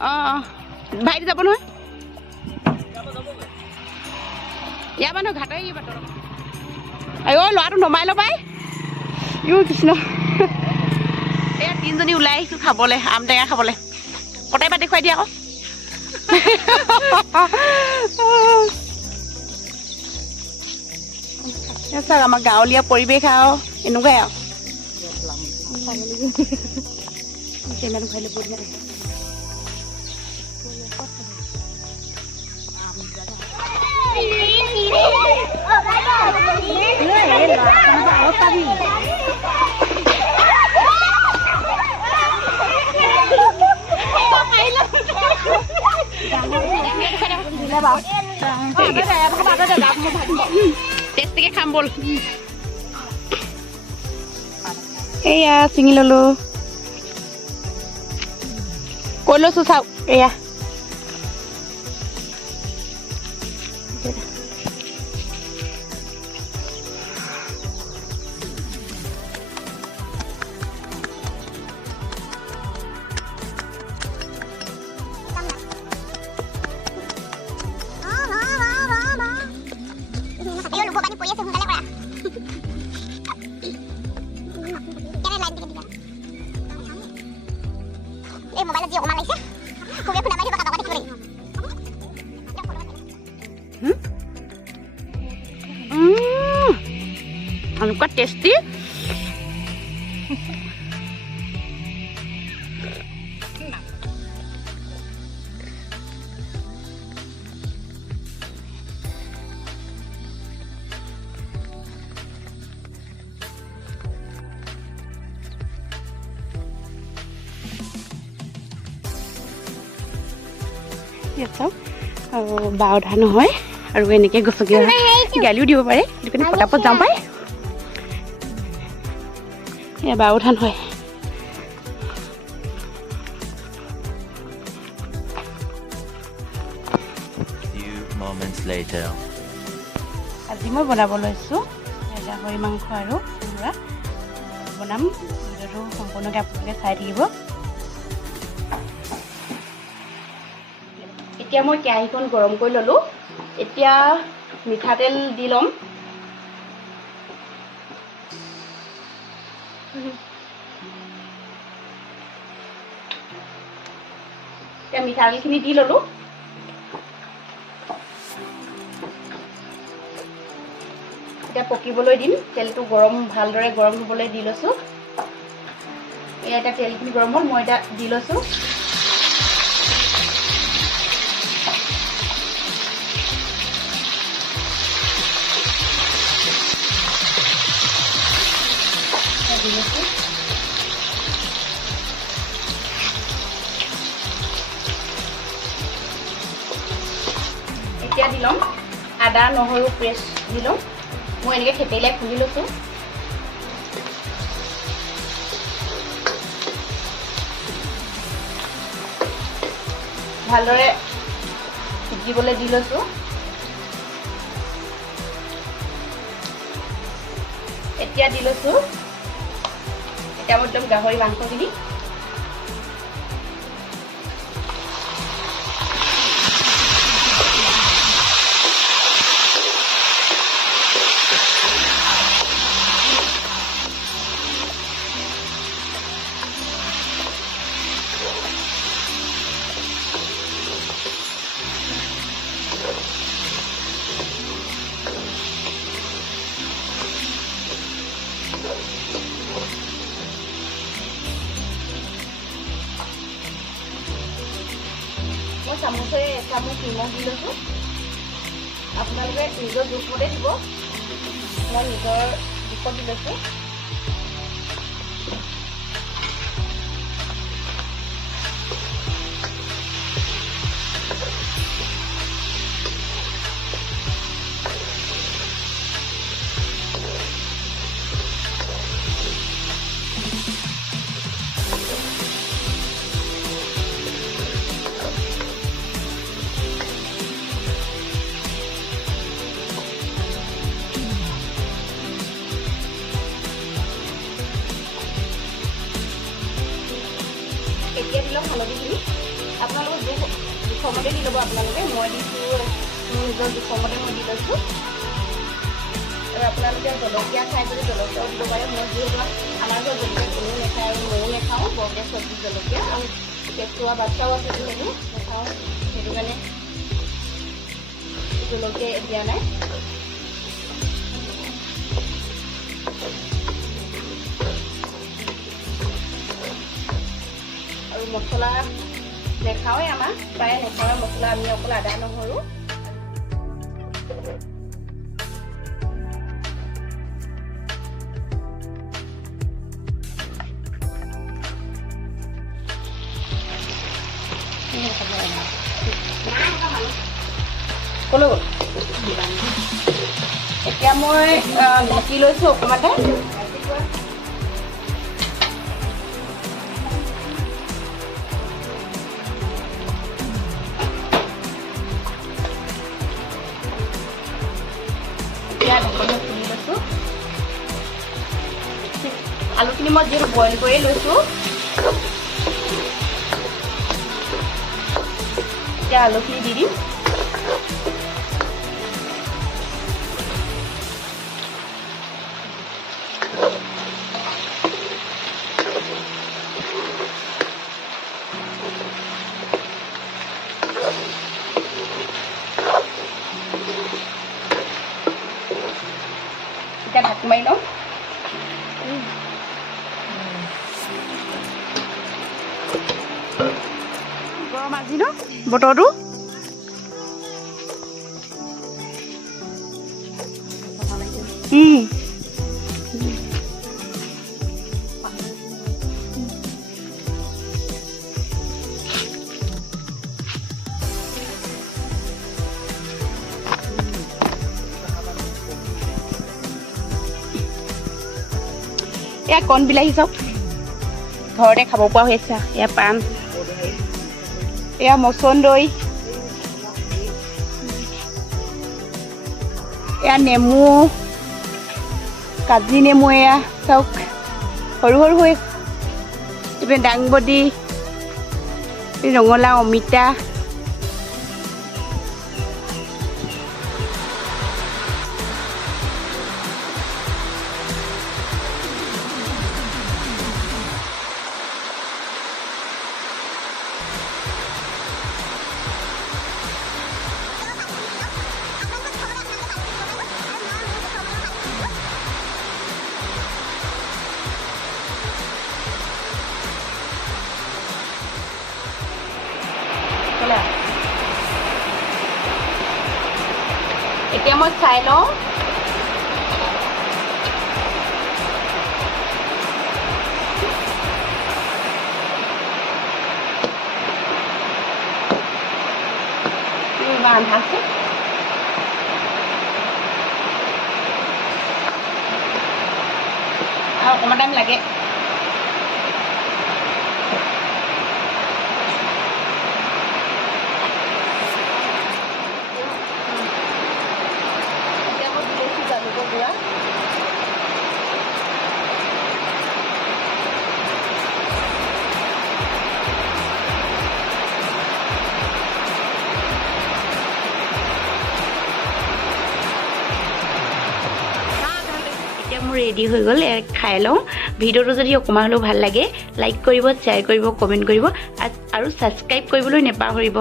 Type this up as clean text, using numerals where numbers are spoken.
ভাইটি যাব নহয় ইয়াৰ মানুহ ঘাটে বাটৰ অ ল'ৰাটো নমাই ল'বাই কৃষ্ণ এয়া তিনিজনী ওলাই আহিছোঁ খাবলৈ আম টেঙা খাবলৈ কটাই পাতি খুৱাই দিয়া আকৌ চাওক আমাৰ গাঁৱলীয়া পৰিৱেশ আৰু এনেকুৱাই আৰু ইমান খুৱাই ল'ব দিয়া টেষ্টিকে খাম বল এয়া ছিঙি ললো কৈ লৈছো চাওক এয়া এনেকুৱা টেষ্টি বাও ধান হয় আৰু এনেকৈ গছকীয়া গালিও দিব পাৰে সেইটো কাৰণে পটাপট যাম পাই এয়া বাও ধান হয় আজি মই বনাব লৈছোঁ গাহৰি মাংস আৰু কোমোৰা বনাম ভিডিঅ'টো সম্পূৰ্ণকৈ আপোনালোকে চাই থাকিব এতিয়া মই কেৰাহীখন গৰম কৰি ল'লোঁ এতিয়া মিঠাতেল দি ল'ম এতিয়া মিঠাতেলখিনি দি ল'লোঁ এতিয়া পকিবলৈ দিম তেলটো ভালদৰে গৰম হ'বলৈ দি লৈছোঁ এয়া এতিয়া তেলখিনি গৰম হ'ল মই এতিয়া দি লৈছোঁ এতিয়া দি ল'ম আদা নহৰু পেষ্ট দি ল'ম মই এনেকৈ থেতেলিয়াই খুন্দি লৈছোঁ ভালদৰে সিজিবলৈ দি লৈছোঁ এতিয়া দি লৈছোঁ এতিয়া মই একদম গাহৰি মাংসখিনি চামুচে এচামুচ নিমখ দি লৈছোঁ আপোনালোকে নিজৰ জোখমতে দিব মই নিজৰ জোখত দি লৈছোঁ জোখমতে দি ল'ব আপোনালোকে মই দিছোঁ মোৰ নিজৰ জোখমতে মই দি লৈছোঁ আৰু আপোনালোকে জলকীয়া খাই যদি জলকীয়াও দিব পাৰে মই যিহেতু আমাৰ ঘৰত জলকীয়া কোনেও নাখায় আৰু ময়ো নাখাওঁ বৰকৈ চব্জি জলকীয়া আৰু কেঁচুৱা বাচ্ছাও আছে যিহেতু নাখাওঁ সেইটো কাৰণে জলকীয়া দিয়া নাই আৰু মছলা নেখাওঁৱে আমাৰ প্ৰায়ে নেখাওঁৱে মছলা আমি অকল আদা নহৰু ক'লৈ গ'ল এতিয়া মই ঢাকি লৈছোঁ অকণমানতে আলুখিনি মই যিহেতু বইল কৰিয়ে লৈছোঁ এতিয়া আলুখিনি দি দিম এতিয়া ঢাকি মাৰি লওঁ গৰম আজি ন বতৰটো এয়া কণ বিলাহী চাওক ঘৰতে খাব পৰা হৈছে এয়া পাণ এয়া মচন্দৈ এয়া নেমু কাজি নেমু এয়া চাওক সৰু সৰু হৈ এইপিনে দাংবডি ৰঙালাও অমিতা এতিয়া মই চাই লওঁ ইমান আন্ধা আছে আৰু অকণমান টাইম লাগে মোৰ ৰেডি হৈ গ'ল খাই লওঁ ভিডিঅ'টো যদি অকণমান হ'লেও ভাল লাগে লাইক কৰিব শ্বেয়াৰ কৰিব কমেণ্ট কৰিব আৰু ছাবস্ক্ৰাইব কৰিবলৈ নেপাহৰিব